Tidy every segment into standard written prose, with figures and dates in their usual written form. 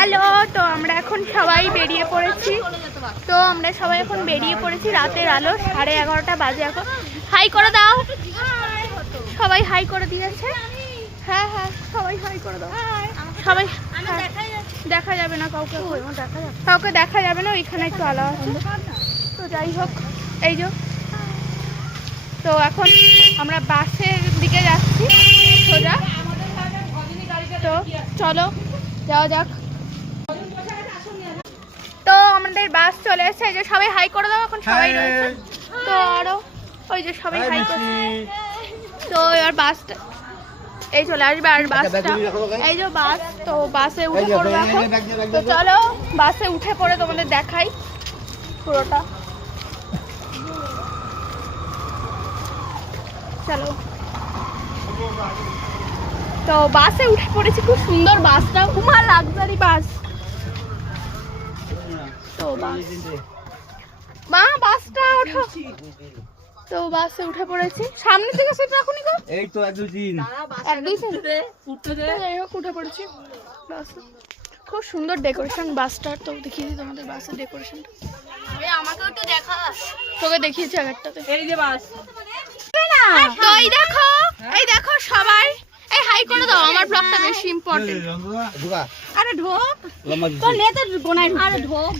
Hello, তো আমরা এখন সবাই বেরিয়ে পড়েছি। রাতের আলো 11:30 বাজে এখন। হাই করে দাও, সবাই হাই করে দিয়েছে। হ্যাঁ হ্যাঁ, সবাই হাই করে দাও। সবাই দেখা যাবে না, কাউকে দেখা যাবে না, ওইখানে একটু আলো আছে। তো যাই হোক, এই যে তো এখন আমরা বাসের দিকে যাচ্ছি সোজা। তো চলো যাওয়া যাক। তো আমাদের বাস চলে এসেছে, এই যে সবাই হাই করে দাও। এখন সবাই রয়েছে, তো আরো ওই যে সবাই হাই করছে। তো এবার বাসটা এই চলে আসবে, আর বাসটা এই যে বাস, তো বাসে উঠে পড়বো এখন। তো চলো বাসে উঠে পড়ে তোমাদের দেখাই পুরোটা। চলো, তো বাসে উঠে পড়েছি, খুব সুন্দর বাসটা, উমা লাক্সারি বাস। তো বাসটা ওঠো। তো বাসে উঠে পড়েছি, সামনে থেকে সিট রাখুনি গো। এই তো 1 2 3 যাই হোক উঠে পড়েছি বাসে। খুব সুন্দর ডেকোরেশন বাসটার, তো দেখিয়ে দিই তোমাদের বাসের ডেকোরেশনটা। আমাকেও একটু দেখা, তোকে দেখিয়েছি আগেরটাতে। এই যে বাস, তো এই দেখো সবাই এই হাই করে দাও, আমার ব্লগটা বেশি ইম্পর্টেন্ট। আরে ঢোক তো নেতে গোনাই, আরে ঢোক।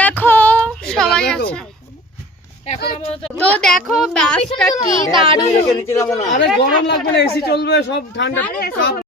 দেখো সবাই আছে, তো দেখো বাসটা কি দারুণ। আরে গরম লাগবে না, এসি চলবে, সব ঠান্ডা।